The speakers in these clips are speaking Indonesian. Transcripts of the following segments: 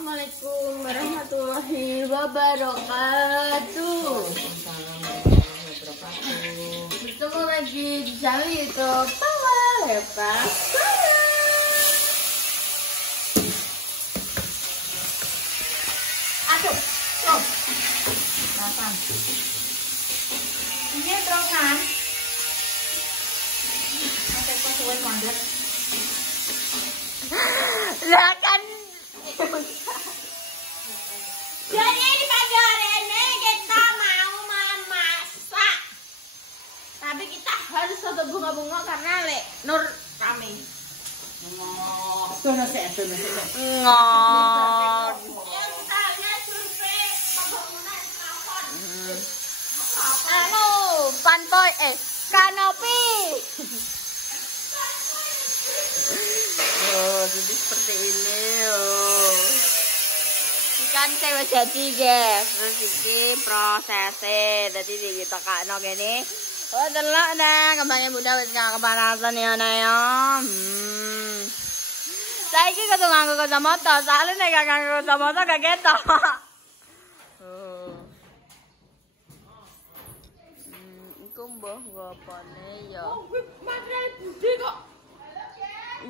Assalamualaikum warahmatullahi wabarakatuh. Bertemu lagi di channel YouTube Pawa Lepa. Aduh, stop. Kapan? Ini terus kan? Oke, kok suwe mandek. Lah kan. Jadi pada hari ini kita mau memasak. Tapi kita harus foto bunga-bunga karena Nur rame. Sono sih. Ngon. Yang misalnya survei pembangunan keraton. Anu, pantoy kanopi. Oh, jadi seperti ini. Ikan saya jadi guys. Terus ini prosesnya. Jadi kita kakno gini. Oh, delok dah kembangnya bunda wis kepanasan ya ya. Saiki kudu nganggo kacamata. Soalnya nek gak nganggo kacamata gak ketok. Iku mbah ngopone ya. Oh, material budhe kok.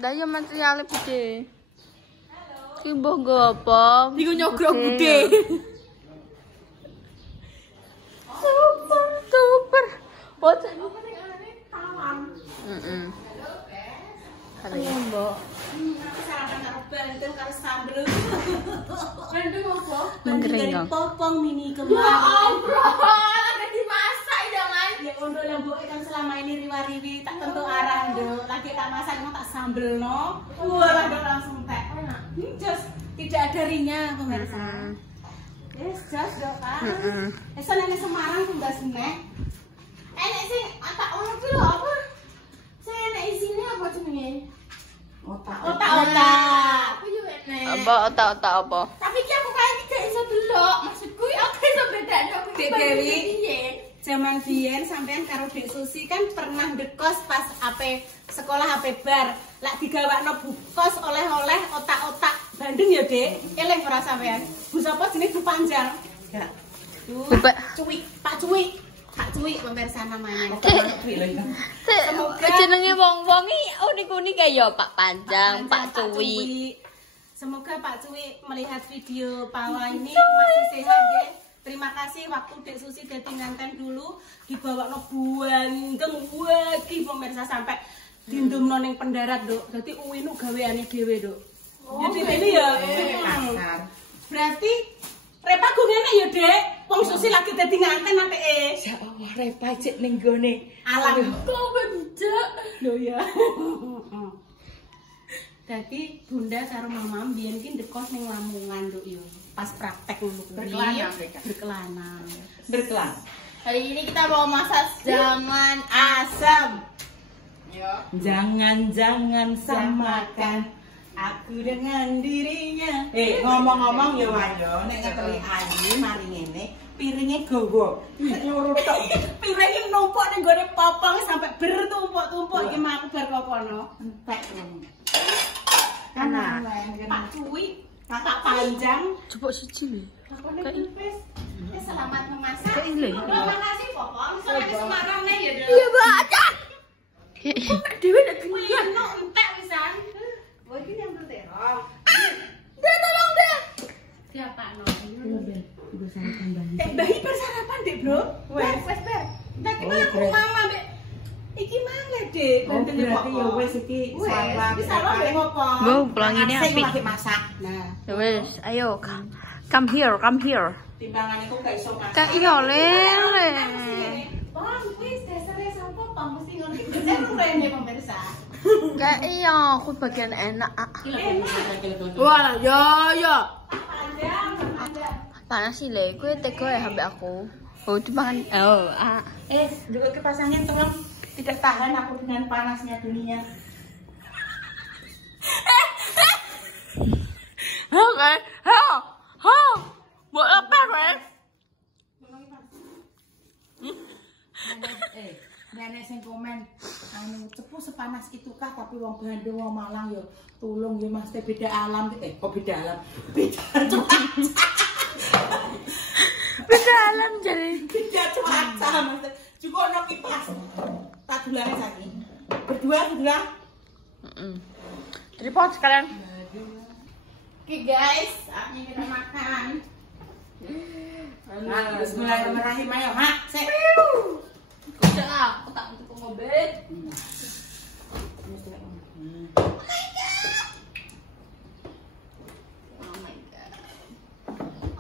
Ndak ya material budhe. Ki mbah nggo apa? Iku nyogrok budhe. Super. What? Ayo mbak. Sarapan karo bandeng karo sambel. Bandeng apa? Bandeng popong mini kembang. Ya ampun, lagi dimasak jangan. Ya untuk lembok kan selama ini riwa-riwi tak tentu arah Dok. Lagi tak masak mau tak sambel no. Wah, Dok langsung teh. Just tidak ada rinya pemirsa. Yes, just Dok kan. Esok nene Semarang tumbas nek. Enek sing tak ono ki lho apa? Sing enek isine apa jenenge? Otak-otak. Aku yo enek. Apa otak-otak apa? Tapi ki aku kae gak iso delok. Maksudku ya aku iso bedakno Dek Dewi. Zaman biyen sampean karo Dek Susi kan pernah ndekos pas AP sekolah AP bar. Lak digawakno bukos oleh-oleh otak-otak Bandeng ya, Dek. Eling ora sampean? Bu sapa jenenge Bu Panjang? Ya. Cuwik, Pak Cuwik. Pak Cuwik pemirsa namanya. Jenenge wong-wong iki unik-unik ya Pak Panjang, Pak Cuwik. Semoga Pak Cuwik melihat video Pawa ini masih sehat ya. Terima kasih waktu Dek Susi dadi nganten dulu dibawakno bandeng wagi pemirsa sampai dindumno ning pendarat, Dok. Dadi uwinu gaweane dhewe, Dok. Jadi ini ya kasar. Berarti Repa gue ngene ya, Dek. Wong Susi lagi dadi nganten apike. Ya Allah, Repa cek ning gone alam. Kok benjak. Lho ya. Dadi Bunda karo Mama mbiyen ki ndekos ning Lamongan, Nduk yo. Pas praktek ngono kuwi. Berkelana. Hari ini kita mau masak jangan asam. Ya. Jangan samakan aku dengan dirinya. Ngomong-ngomong ya Wayo, nek ngeteli ayu mari ngene, piringe gowo. Nyuruh tok. Piringe numpuk ning gone popong sampai bertumpuk-tumpuk iki mah aku bar kokono. Entek ngono. Kana Pak Cuwik, Kakak Panjang, Coba siji lho. Selamat memasak. Terima kasih Popong. Sampai Semarang nih ya, Dok. Iya, baca. Dewe nek Iya, no entek pisan. Wah, iki yang terong. Dia tolong deh. Siapa no? Bayi bersarapan deh, Bro. Wes ber. Nanti aku mama Mbak. Iki mana, Dek? Bandengnya berarti ya wes iki sarang. Iki sarang mbek ngopo? Bu, pulang ini api. Lagi masak. Nah, Ya wes, ayo come here. timbangan iku gak iso masak. Kak iya lele. Bang, wis dasare sapa Bang mesti ngono iki. Saya rene pemirsa. Kak iya, aku bagian enak. Wah, ya. Panjang. Panas sih le, kue tega ya sampai aku. Oh, dimakan. Oh, Dulu kepasangnya tolong tidak tahan aku dengan panasnya dunia. Oke. Buat apa, guys? Nenek sing komen anu cepu sepanas itukah tapi wong Bandung wong Malang yo tulung yo Mas teh beda alam kok beda alam beda beda alam jadi beda cuaca Mas teh juga ono kipas tak dulane saiki berdua sudah tripod sekalian. Oke guys saatnya kita makan. Bismillahirrahmanirrahim ayo mak sik Udah, aku tak untuk ngobet.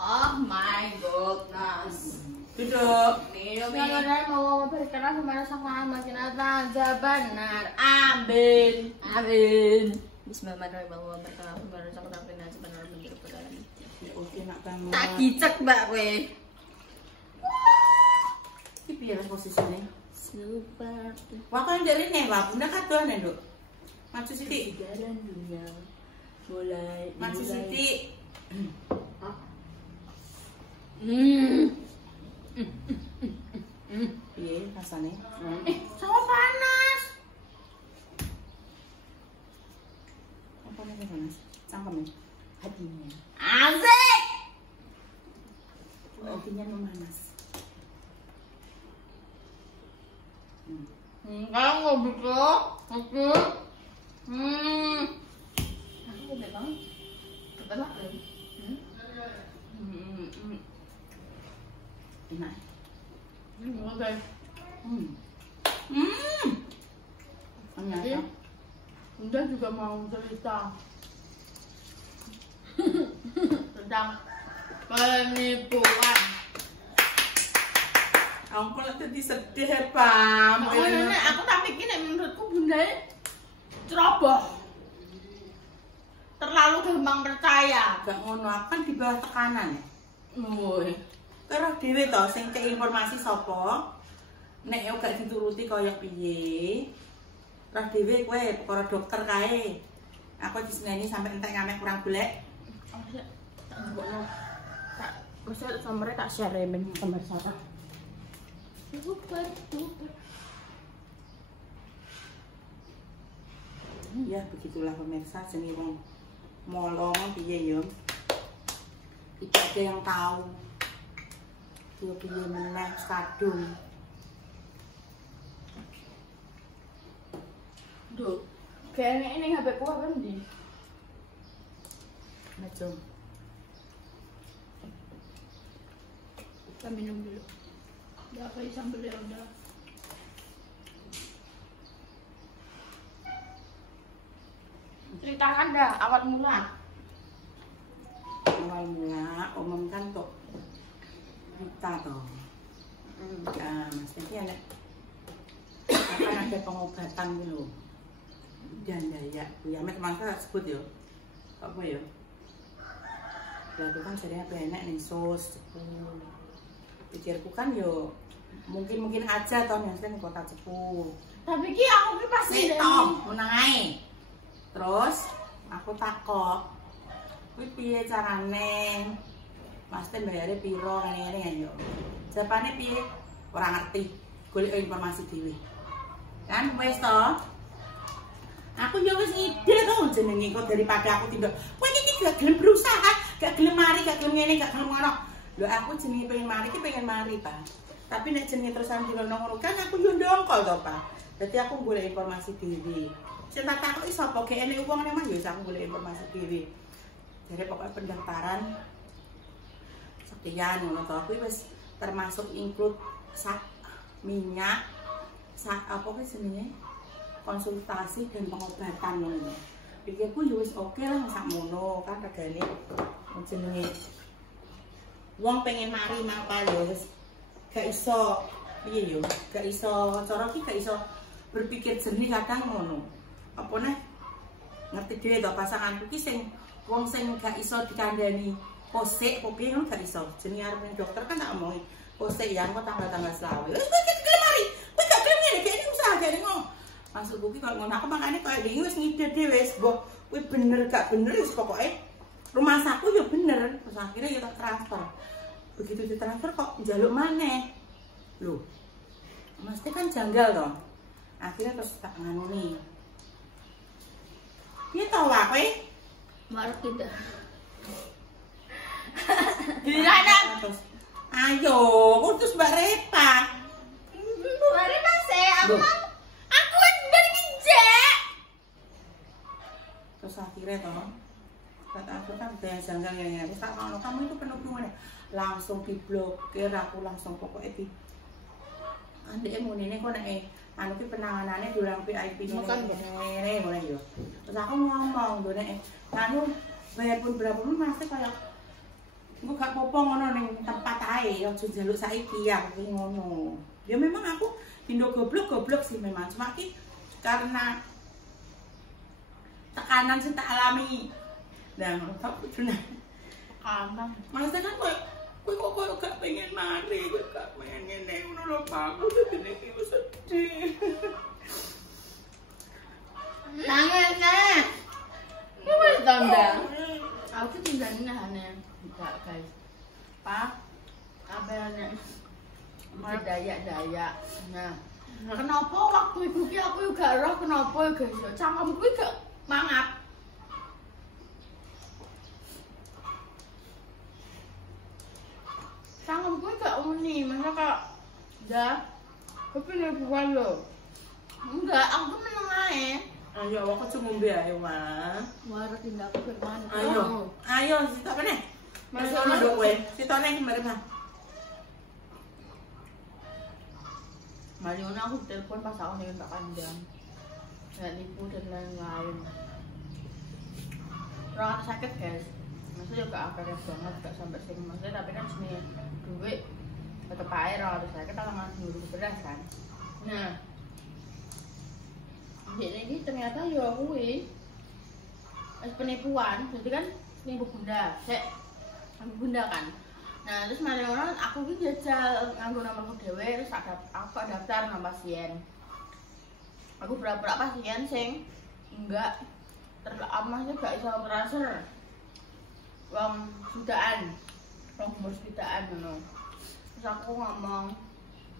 Oh my goodness. duduk Nih, mau berikan sama sama makin aja benar. Amin. Amin. Bismillahirrahmanirrahim. oke nak banget Tak gicek mbak kowe. iki piye posisine Super. wah kan jare nih wah bunda kadoan nduk maju sithik Jalan dunia mulai maju sithik piye rasane sama panas. apa nih panas cangkem hatinya Asik. hatinya memanas Kalau nggak bisa, aku udah bang, betul kan? enak Oke. ternyata Bunda juga mau cerita tentang penipuan. aku tadi sedih pam Oh, nenek, aku tak pikir menurutku Bunda ceroboh, terlalu gampang percaya. gak ngono aku kan di bawah tekanan ya Woi, terus dhewe to sing cek informasi sapa nek yo gak dituruti kaya piye terus dhewe kowe para dokter kae aku diseneni sampai entek ngamek kurang golek tak jebokno, tak mesti samare tak share men gambar sarah. Super. ya begitulah pemirsa seni wong molong piye yo tidak ada yang tahu dia piye meneh kadung Duh, kayaknya ini HP ku apa ndi? macam Kita minum dulu. Udah apa sambel ya udah. Ceritakan dah awal mula. awal mula omong kan kok kita toh ya maksudnya akan ada pengobatan dulu dan daya ya memang saya sebut yo apa ya lalu kan jadinya enak nih sos pikirku kan yo mungkin aja toh yang kota Cepu Tapi ki aku ki pasti toh menang ae terus aku takok kuwi piye carane Masten bayare piro ngene-ngene ya yo jawabane piye ora ngerti golek informasi dhewe kan wis to aku yo wis ide to jenenge kok daripada aku tindak kowe iki gak gelem berusaha gak gelem mari gak gelem ngene gak gelem ngono lho aku jenenge pengen mari ki pengen mari Pak tapi nek jenenge terusan ngono kan aku yo ndongkol to Pak dadi aku golek informasi dhewe sing tak takoki sapa gek enek wong nang yo aku golek informasi dhewe jadi pokoknya pendaftaran sekian ngono to kuwi wis termasuk include sak minyak sak apa kuwi jenenge konsultasi dan pengobatan ngono. Pikirku yo wis oke lah sak mono kan regane jenenge wong pengen mari mapa yo wis gak iso piye yo gak iso cara ki gak iso berpikir jernih kadang ngono. Apa neh ngerti dhewe to pasanganku ki sing wong sing gak iso dikandani posek piye ngono gak iso. Jenenge arep dokter kan tak omongi posek yang kok tanggal-tanggal selawe. Wis kowe gelem mari. Kowe gak gelem ngene iki usaha gak ngono. Maksudku ki kok ngono aku makane koyo dhewe wis ngide dhewe wis mbok kuwi bener gak bener wis pokoke rumah saku yo bener. Terus akhirnya yo tak transfer. Begitu ditransfer kok njaluk maneh. Loh. Mesti kan janggal to. Akhirnya terus tak nganu nih. Piye to wae kowe? Marek tidak. Dilanan terus. Ayo, terus Mbak Repa. Mbak Repa sih, aku balik injek. Terus akhirnya toh, kata aku kan janggal ya, terus tak kalau kamu itu penuh gimana? Langsung diblokir, aku langsung pokoknya di. Andek ini kok nek anu ki penanganannya durang VIP ini mulai yo. Terus aku ngomong do nek anu bayar pun berapa pun masih kayak engko gak apa-apa ngono ning tempat ae aja njaluk saiki ya ngono. Ya memang aku Indo goblok sih memang cuma ki karena tekanan sing tak alami. Nah, aku pernah tekanan. Maksudnya kan kowe kok gak pengen mari, kowe gak pengen ngene ngono lho Pak. Aku sedih iki wis sedih. Nangis. Ini wis tanda. Aku tinggalin nahane. Enggak, guys. Pak, apa yang daya-daya. Nah, kenapa waktu ibu ki aku juga roh kenapa ya guys? Cangkem kuwi gak mangap. Cangkem kuwi gak uni, masa kak udah kepilih bukan lo. Enggak, aku meneng ae. Ayo aku cuma ngombe ae, Mas. Wah, tindak aku gimana? Ayo, sitok meneh. Masuk nduk kowe. Sitone iki mari, Mas. Mariona aku telepon pas aku dengan Pak Kandang. Nggak nipu dan lain-lain. Orang sakit guys. Maksudnya juga akhirnya banget, gak sampai sering maksudnya tapi kan sini duit tetep air orang sakit kalau nggak nyuruh beras kan. Nah, ini ternyata ya aku penipuan, jadi kan penipu bunda, bunda kan. Nah terus mari orang aku ki jajal nganggo nomorku dhewe terus aku daftar nama pasien. Aku berapa pasien sing enggak maksudnya gak iso transfer. Wong jutaan. Wong umur jutaan ngono. Terus aku ngomong,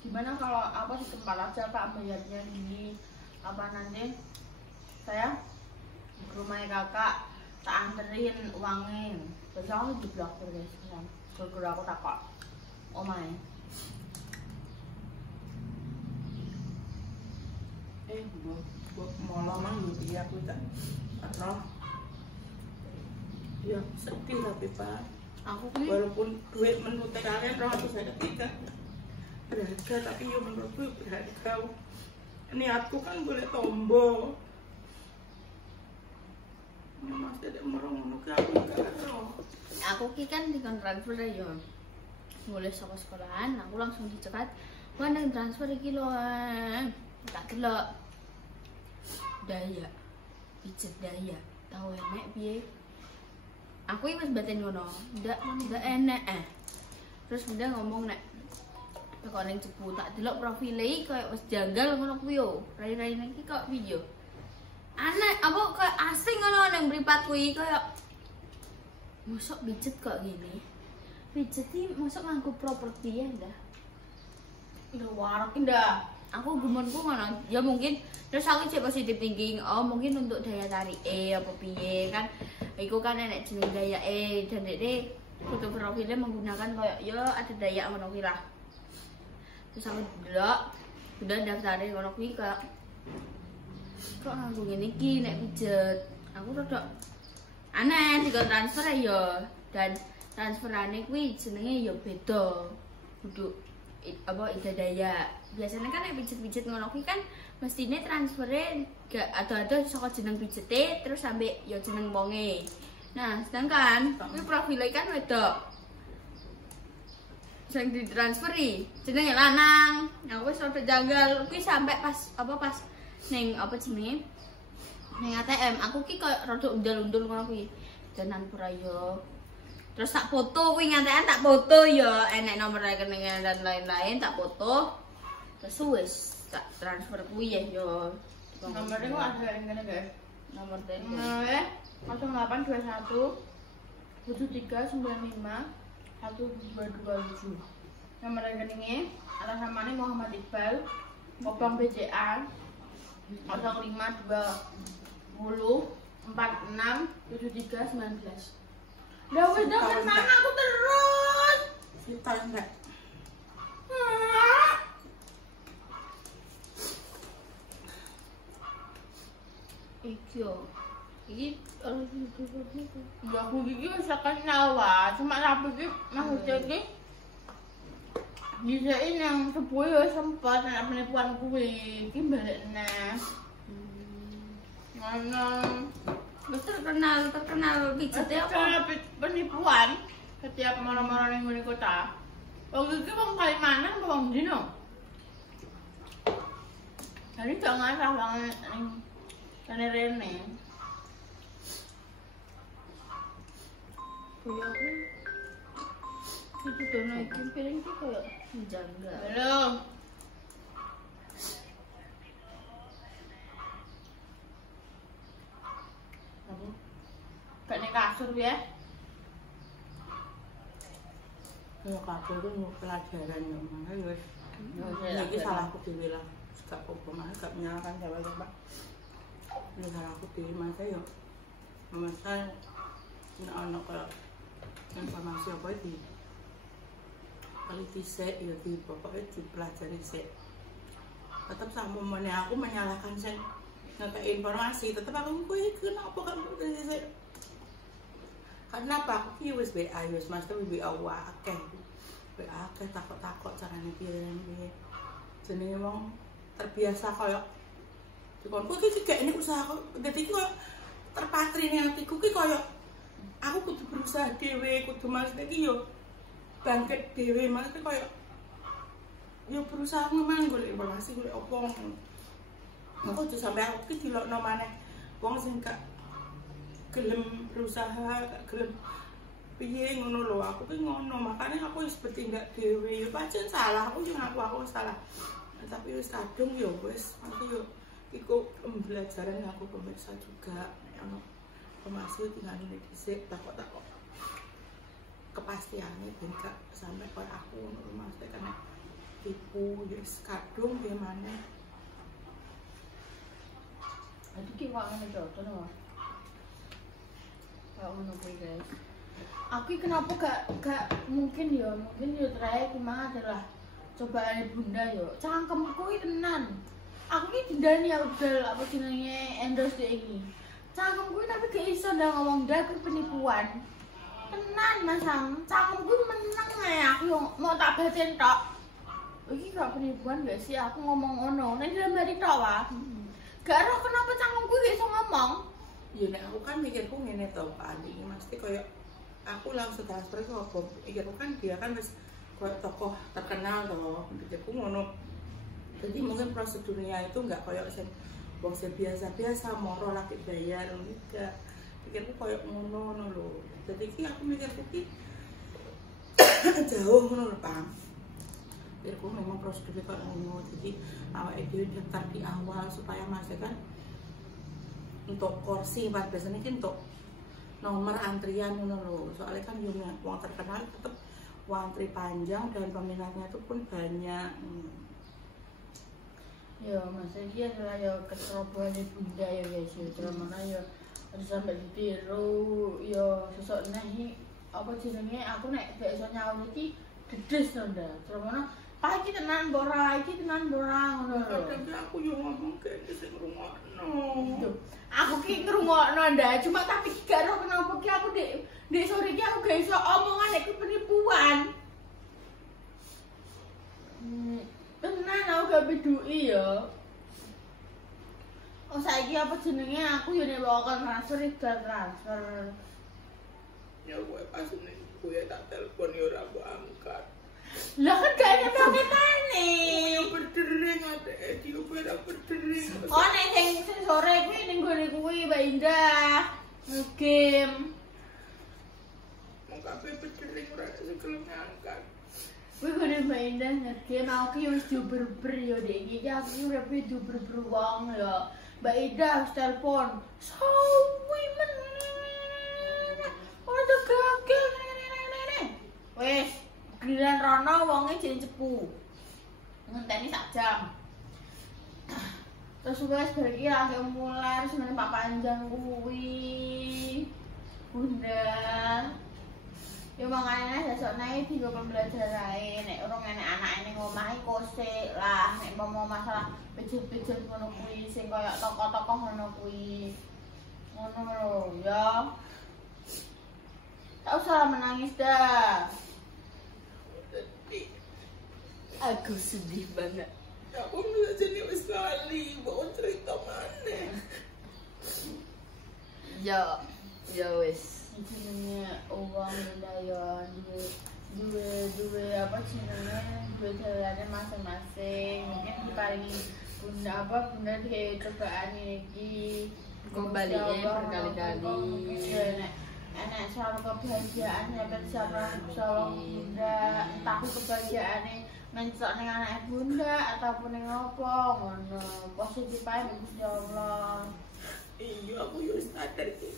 gimana kalau apa di tempat aja Kak bayarnya gini apa nanti saya ke rumah kakak tak anterin uangin. Terus aku diblokir guys. Gara-gara aku takut omae. Mau lama nih aku tak roh. Ya sedih tapi Pak. Aku walaupun duit menurut kalian 203 berharga tapi ya menurutku berharga. Niatku kan boleh tombo. Ya Mas tidak merong ke aku gak roh. Aku ki kan dikon transfer ya. Mulai saka sekolahan aku langsung dicekat. Wah nang transfer iki lho. Tak delok. Daya. Pijet daya. Tahu enek piye? Aku iki wis batin ngono. Ndak enek Terus bunda ngomong nek kok ning Cepu tak delok profile koyo wis janggal ngono kuwi yo. Rai-raine iki kok piye yo? Aneh apa koyo asing ngono nang mripat kuwi koyo mosok pijet kok gini. Pijet iki mosok nganggo properti ya ndah. Ndak warak ndah. Aku gumonku ngono. Ya mungkin terus aku cek positif thinking. Oh mungkin untuk daya tarik apa piye kan. Iku kan enek jeneng daya dan dek foto profilnya menggunakan koyo yo ada daya ngono kuwi lah. Terus aku delok udah daftarin ngono kuwi kok nganggo ngene iki nek pijet. Aku rada aneh dikon transfer ya dan transferane kuwi jenenge ya beda. Kudu apa Ida Daya. Biasanya kan nek pijet-pijet ngono kuwi kan mestine transfere gak ada saka jeneng pijete terus sampai ya jeneng wonge. Nah, sedangkan kuwi profile kan wedok. Sing ditransferi jenenge lanang. Nah, wis rada janggal kuwi sampai pas ning apa jenenge? Ning ATM aku ki koyo rada undul-undul ngono kuwi. Tenan pura yo. Terus tak foto kuwi ngantekan tak foto ya enek nomor rekening dan lain-lain tak foto. Terus wis tak transfer kuwi ya yo. Nomornya kok ada yang ngene guys. Nomor telepon. 0821 7395 1227. Nomor rekeningnya atas namanya Muhammad Iqbal, Kopang BCA 0652467319. Dah wes dah kan mana aku terus. Kita enggak. Iki ya aku gigi wis kenal wae, cuma rapi iki maksudnya iki disain yang sepuh ya sempat anak penipuan kuwi iki balik neh. Mana wis terkenal pijetnya apa penipuan setiap malam-malam ning ngene kota. Waktu itu wong Kalimantan apa wong ndi no? Jadi gak ngarah banget ning rene. Ya itu dono iki piring iki koyo janggal. Halo. Kamu gak nek kasur ya? Kalau kasur itu mau pelajaran ya, makanya wes. Ini salahku dhewe lah. Gak apa-apa, mah gak menyalahkan siapa-siapa. Ini salahku dhewe, masa ya. Masa anak kalau informasi apa itu teliti sik ya di pokoknya dipelajari sik. Tetap sama mana aku menyalahkan sih ngekei informasi, tetap aku kuwi kenapa kamu teliti sik? Karena apa aku ki wis BA wis master BA akeh. BA akeh takut-takut carane piye. Jenenge wong terbiasa koyo dikon kuwi iki ini usaha dadi ku terpatri ning atiku ki koyo aku kudu berusaha dhewe, kudu maksudnya iki yo bangkit dhewe, maksudnya koyo yo berusaha memang golek informasi golek opo. Aku kudu sampe aku iki dilokno maneh wong sing gak gelem berusaha, gak gelem piye ngono lho. Aku ki ngono, makanya aku wis bertindak dhewe. Yo pancen salah, aku yo ngaku aku salah. Tapi wis kadung yo wis, aku yo iku pembelajaran aku pemirsa juga. Informasi tinggal ini disik, takut-takut kepastiannya ben gak sampai koyo aku ngono Mas kena tipu wis kadung gimana. Aduh ki kok ngene to lho. Kok ngono kuwi guys. Aku kenapa gak mungkin terakhir memang adalah cobaan bunda yo. Cangkemku iki tenan. Aku iki dindani udah apa jenenge endorse iki. Cangkem gue tapi gak iso ndak ngomong ndak penipuan. Tenan Masang, cangkem gue meneng ya aku mau tak bacain tok. Iki gak penipuan gak sih aku ngomong ngono. Nek dalam hari tok wae. Gak roh kenapa cangkem gue gak iso ngomong. Ya nek aku kan mikirku ngene to Pak Andi, mesti koyo aku langsung transfer ke apa. Mikirku kan dia kan wis koyo tokoh terkenal to. Mikirku ngono. Jadi mungkin prosedurnya itu enggak koyo sing wong biasa-biasa moro lagi bayar enggak. Pikirku koyo ngono lho. Jadi ki aku mikirku ki jauh ngono lho, Pak. Pikirku memang prosedurnya koyo ngono. Jadi awake dhewe daftar di awal supaya masih kan untuk kursi 14 ini kan untuk nomor antrian ngono lho. Soalnya kan yo wong terkenal tetep antri panjang dan peminatnya itu pun banyak. Ya, maksudnya dia adalah ya keterobohan bunda ya guys ya. Terus mana ya harus sampai ditiru ya sosok nih apa jenenge aku nek gak iso nyaur iki dedes to ndak. Terus mana Pak iki tenan bora ngono lho. Tapi aku yo ngomong kene sing ngrungokno. Aku ki ngrungokno ndak, cuma tapi gak ero kenapa ki aku ndek sore iki aku gak iso omongan nek penipuan. Tenan aku gak bedui ya. Oh saiki apa jenenge aku yo nek wae transfer transfer. Ya gue pas nih gue tak telepon yo ora mbok angkat. Lah kan gak ada paketane. Yo berdering ade iki ora berdering. Oh nek sing sore kuwi ning gone kuwi Mbak Indah. Game. Mau kabeh berdering ora sekelem angkat. Wih gue Mbak Indah ngerti, mau ki wis diuber-uber ya dek iki aku ora pe diuber-uber wong ya. Mbak Indah harus telepon. Sawi men. Ora gagal nenek. Wis, giliran rono wonge jeneng cepu. Ngenteni sak jam. Terus wes bar iki lagi mulai terus ngene Pak Panjang kuwi. Bunda. Ya makane besok naik digo pembelajaran nek urung enek anake ning omah iku sik lah nek mau masalah pijit-pijit ngono kuwi sing koyo toko-toko ngono kuwi. Ngono lho ya. Tak usah menangis dah. Aku sedih banget. Aku bisa jadi wis lali, mau cerita mana? Ya wis. Jenenge uang benda duwe apa jenenge duwe dalane masing-masing. Mungkin diparingi bunda di cobaan iki. Kembaliin berkali-kali. Enak soal kebahagiaan ya bersama bunda. Entah kebahagiaane mencok ning anake bunda ataupun ning opo ngono. Positif ae Gusti Allah. Iya, aku yo sadar iki.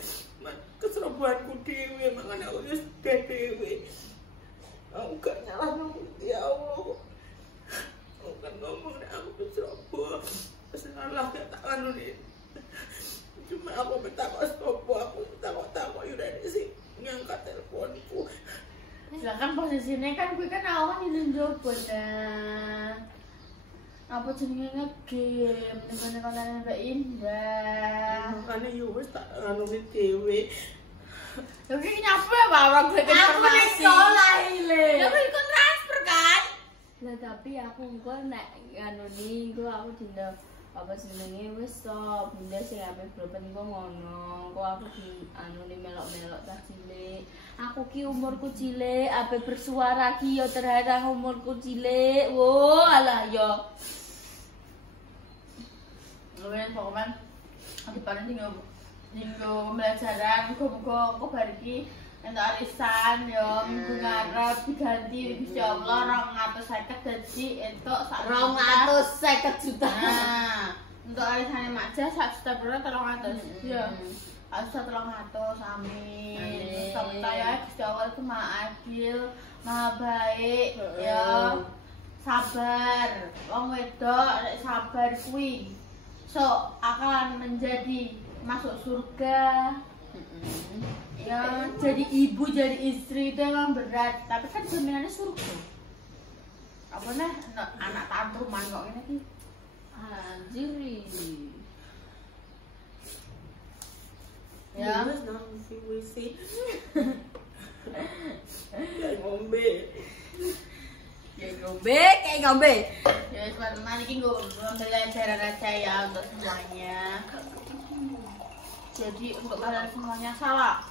Keserobohanku dhewe, makanya aku yo sedih dhewe. Aku gak nyalahno ya Allah. Aku kan ngomong nek aku keseroboh. Salah gak tak kanune. Cuma aku minta kok stop, aku takut yo dari sing ngangkat teleponku. Silakan posisinya kan gue kan awal di jopo dah. Apa jenenge ngegame dengan konten Mbak Indah. Makanya yo wis tak nganune dhewe. Oke nyapa Pak gue Aku di sekolah ile. Ya kan ikut transfer kan? Lah tapi aku engko nek nganuni engko aku dinda apa jenenge wis stop. Bunda sing ape bropen engko ngono. Engko aku di anu melok-melok tak cilik. Aku ki umurku cilik, ape bersuara ki yo terhadap umurku cilik. Wo, alah yo. Lumayan pokoknya aku paling tinggal pembelajaran muga-muga aku bar iki entuk arisan yo minggu ngarep diganti Gusti Allah 250 dadi entuk 250 juta. Nah, untuk arisane Makja 1 juta pira 300. Yo. Asa 300 amin. Saya Gusti Allah itu Maha Adil, Maha Baik ya. Sabar. Wong wedok nek sabar kuwi akan menjadi masuk surga. Ya, jadi ibu, jadi istri itu emang berat, tapi kan jaminannya surga. Apa nih, anak tantruman kok ini sih? Anjir. Ya, wis nang WC. Kayak ngombe. Kayak ngombe. Ya, teman-teman ini gue pembelajaran aja ya untuk semuanya. Jadi untuk kalian semuanya salah.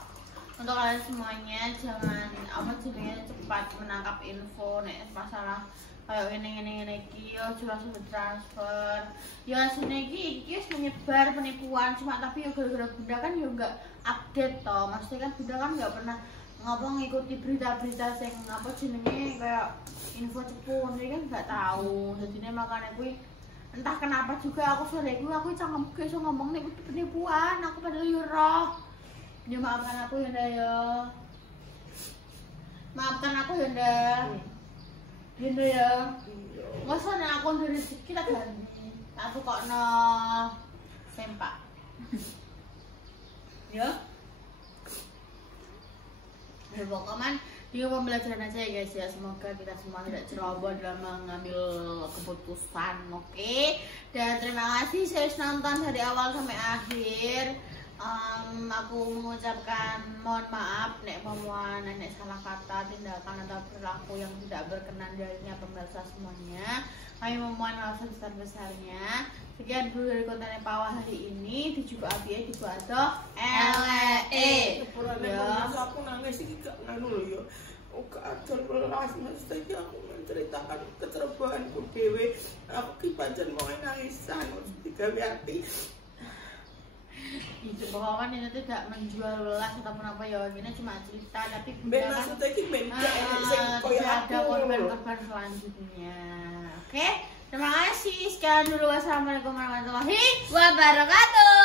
Untuk kalian semuanya jangan cepat menangkap info nek masalah kayak ini iki yo langsung transfer. Ya sini iki wis menyebar penipuan cuma tapi yo gara-gara Bunda kan yo enggak update toh. Maksudnya kan Bunda kan enggak pernah ngikuti berita-berita sing apa jenenge kayak info cepu ini kan nggak tahu. Jadi makanya gue entah kenapa juga aku sore gue aku cangkem gue so ngomong nih penipuan aku padahal yuro. Ya maafkan aku Yunda ya. Maafkan aku Yunda. Yunda ya. Masa nih aku dari kita ganti. Aku kok no sempak. Ya. Ya pokoknya di pembelajaran aja ya guys ya, semoga kita semua tidak ceroboh dalam mengambil keputusan, oke? Dan terima kasih saya nonton dari awal sampai akhir. Aku mengucapkan mohon maaf nek pemuan nek salah kata, tindakan atau perilaku yang tidak berkenan darinya pemirsa semuanya. Kami memohon maaf sebesar-besarnya. Sekian dulu dari konten Pawa hari ini. Dijugo abi dijugo adoh LE. Ya, aku nangis iki gak nganu lho ya. Adol welas mesti aku menceritakan keterbahanku dhewe. Aku ki pancen mau nangisan digawe ati. Itu bahwa ini tidak menjual welas ataupun apa ya, ini cuma cerita tapi ben maksudnya iki ben tidak ada korban-korban selanjutnya. Oke, terima kasih. Sekian dulu, wassalamualaikum warahmatullahi wabarakatuh.